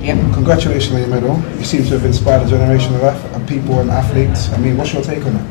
Thank you. Congratulations on your medal. You seem to have inspired a generation of people and athletes. I mean, what's your take on it?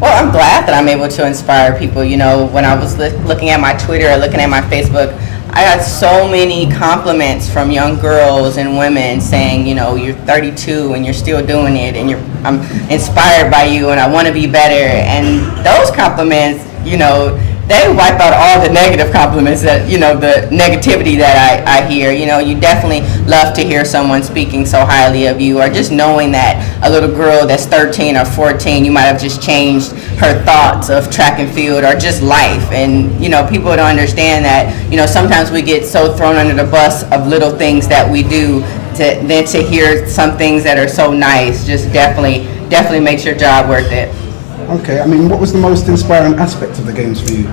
Well, I'm glad that I'm able to inspire people. You know, when I was looking at my Twitter or looking at my Facebook, I got so many compliments from young girls and women saying, you know, you're 32 and you're still doing it, and I'm inspired by you and I want to be better. And those compliments, you know, they wipe out all the negative compliments that, you know, the negativity that I hear. You know, you definitely love to hear someone speaking so highly of you, or just knowing that a little girl that's 13 or 14, you might have just changed her thoughts of track and field or just life. And, you know, people don't understand that, you know, sometimes we get so thrown under the bus of little things that we do, then to hear some things that are so nice just definitely makes your job worth it. Okay, I mean, what was the most inspiring aspect of the games for you?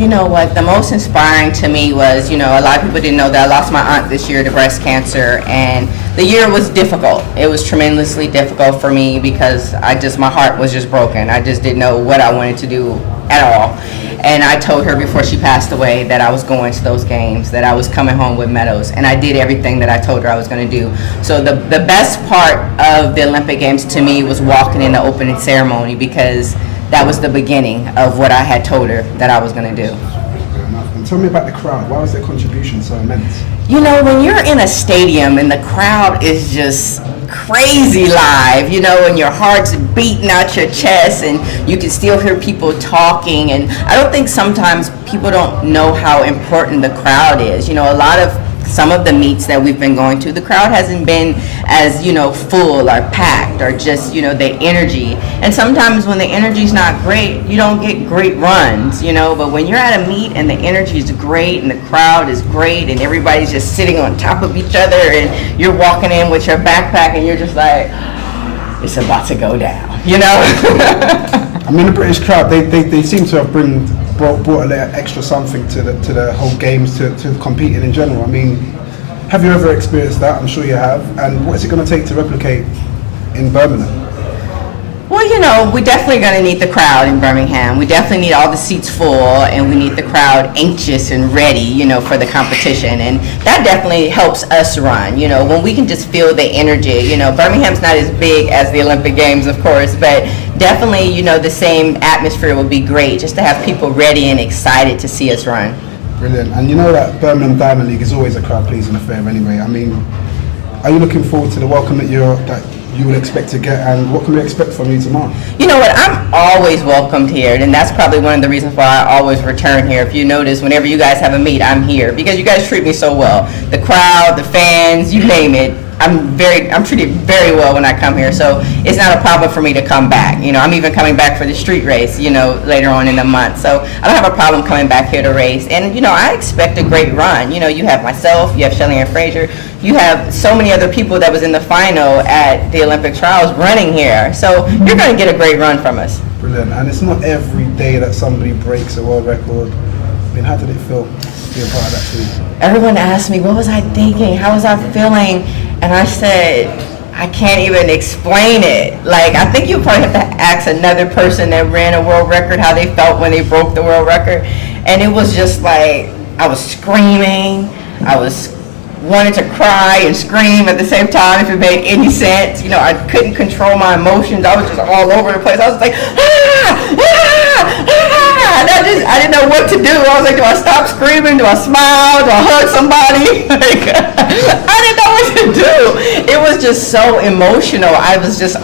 You know what, the most inspiring to me was, you know, a lot of people didn't know that I lost my aunt this year to breast cancer, and the year was difficult. It was tremendously difficult for me because my heart was just broken. I just didn't know what I wanted to do at all. And I told her before she passed away that I was going to those games, that I was coming home with medals, and I did everything that I told her I was going to do. So the best part of the Olympic Games to me was walking in the opening ceremony, because that was the beginning of what I had told her that I was going to do. And tell me about the crowd. Why was their contribution so immense? You know, when you're in a stadium and the crowd is just crazy live, you know, and your heart's beating out your chest and you can still hear people talking, and I don't think sometimes people don't know how important the crowd is. You know, some of the meets that we've been going to, the crowd hasn't been as, you know, full or packed, or just, you know, the energy. And sometimes when the energy's not great, you don't get great runs, you know. But when you're at a meet and the energy is great and the crowd is great and everybody's just sitting on top of each other and you're walking in with your backpack and you're just like, it's about to go down, you know. I mean, the British crowd, they seem to have brought a little extra something to the whole games, to competing in general. I mean, have you ever experienced that? I'm sure you have. And what is it going to take to replicate in Birmingham? Well, you know, we're definitely going to need the crowd in Birmingham. We definitely need all the seats full, and we need the crowd anxious and ready, you know, for the competition. And that definitely helps us run, you know, when we can just feel the energy. You know, Birmingham's not as big as the Olympic Games, of course, but definitely, you know, the same atmosphere would be great, just to have people ready and excited to see us run. Brilliant. And you know that Birmingham Diamond League is always a crowd-pleasing affair anyway. I mean, are you looking forward to the welcome that you would expect to get, and what can we expect from you tomorrow? You know what, I'm always welcomed here, and that's probably one of the reasons why I always return here. If you notice, whenever you guys have a meet, I'm here, because you guys treat me so well. The crowd, the fans, you name it. I'm treated very well when I come here, so it's not a problem for me to come back. You know, I'm even coming back for the street race, you know, later on in the month. So I don't have a problem coming back here to race. And, you know, I expect a great run. You know, you have myself, you have Shelly and Frazier, you have so many other people that was in the final at the Olympic trials running here. So you're going to get a great run from us. Brilliant. And it's not every day that somebody breaks a world record. I mean, how did it feel being part of that team? Everyone asked me, what was I thinking? How was I feeling? And I said, I can't even explain it. Like, I think you probably have to ask another person that ran a world record how they felt when they broke the world record. And it was just like, I was screaming, I was wanted to cry and scream at the same time, if it made any sense. You know, I couldn't control my emotions. I was just all over the place. I was like, and I didn't know what to do. I was like, do I stop screaming? Do I smile? Do I hug somebody? Like, I didn't know what to do. It was just so emotional. I was just,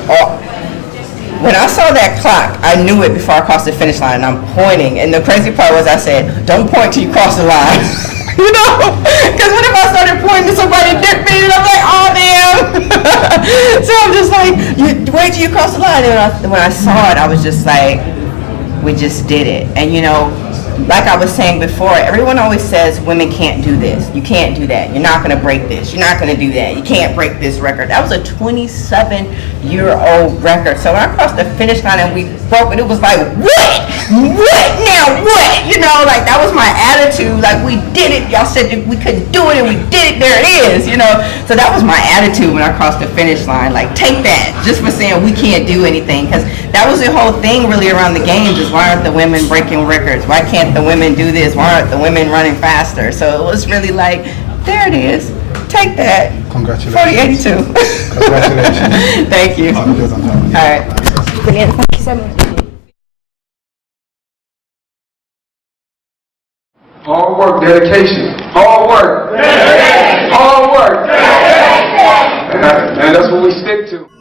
when I saw that clock, I knew it before I crossed the finish line, and I'm pointing. And the crazy part was, I said, don't point till you cross the line. You know, because what if I started pointing to somebody dipped me, and I'm like, oh damn. So I'm just like, wait till you cross the line. And when I saw it, I was just like, we just did it. And you know, like I was saying before, everyone always says women can't do this, you can't do that, you're not going to break this, you're not going to do that, you can't break this record. That was a 27-year-old record. So when I crossed the finish line and we broke it, it was like, what now, what, you know, like that was my attitude. Like, we did it, y'all said that we couldn't do it and we did it, there it is, you know. So that was my attitude when I crossed the finish line. Like, take that, just for saying we can't do anything, because that was the whole thing really around the games, is why aren't the women breaking records, why can't the women do this, why aren't the women running faster? So it was really like, there it is, take that. Congratulations. 4082. Congratulations. Thank you. All right. Brilliant. Thank you so much. Hard work, dedication. Hard work. Dedication. Hard work. Dedication. And that's what we stick to.